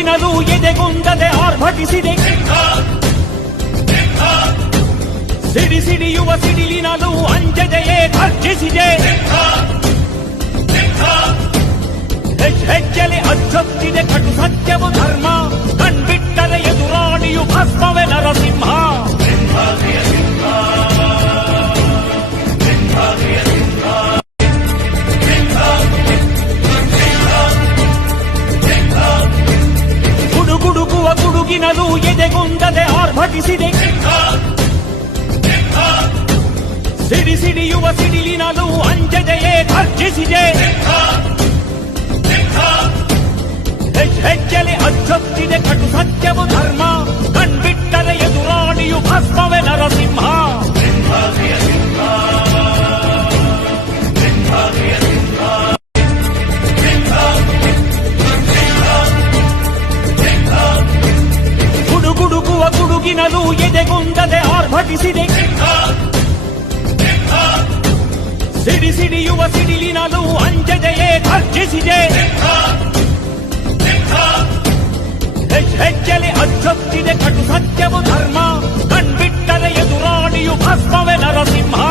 ಗುಡುಗಿನಲು ಎದೆಗುಂದದೆ ಆರ್ಭಟಿಸಿದೆ. ಸಿಡಿಸಿಡಿಯುವ ಸಿಡಿಲಿನಲು ಅಂಜದೆಯೇ ಗರ್ಜಿಸಿದೆ. ಹೆಜ್ಜೆಲೆ ಅಚ್ಚೊತ್ತಿದೆ ಕಟು ಸತ್ಯವು ಧರ್ಮ, ಕಣ್ಬಿಟ್ಟರೆ ಎದುರಾಳಿಯು ಭಸ್ಮವೇ ನರಸಿಂಹ. ಗುಡುಗುಡುಗುವ ಗುಡುಗಿನಲು ಎದೆಗುಂದದೆ ಆರ್ಭಟಿಸಿದೆ. ಸಿಡಿಸಿಡಿಯುವ ಸಿಡಿಲಿನಲು ಅಂಜದೆಯೇ ಗರ್ಜಿಸಿದೆ. ಹೆಜ್ಜೆಲೆ ಅಚ್ಚೊತ್ತಿದೆ ಕಟು ಸತ್ಯವು ಧರ್ಮ, ಕಣ್ಬಿಟ್ಟರೆ ಎದುರಾಳಿಯು ಭಸ್ಮವೇ ನರಸಿಂಹ. ಗುಡುಗುಡುಗುವ ಗುಡುಗಿನಲು ಎದೆಗುಂದದೆ ಆರ್ಭಟಿಸಿದೆ. ಸಿಡಿಸಿಡಿಯುವ ಸಿಡಿಲಿನಲು ಅಂಜದೆಯೇ ಗರ್ಜಿಸಿದೆ. ಹೆಜ್ಜೆಲೆ ಅಚ್ಚೊತ್ತಿದೆ ಕಟು ಸತ್ಯವು ಧರ್ಮ, ಕಣ್ಬಿಟ್ಟರೆ ಎದುರಾಳಿಯು ಭಸ್ಮವೇ ನರಸಿಂಹ.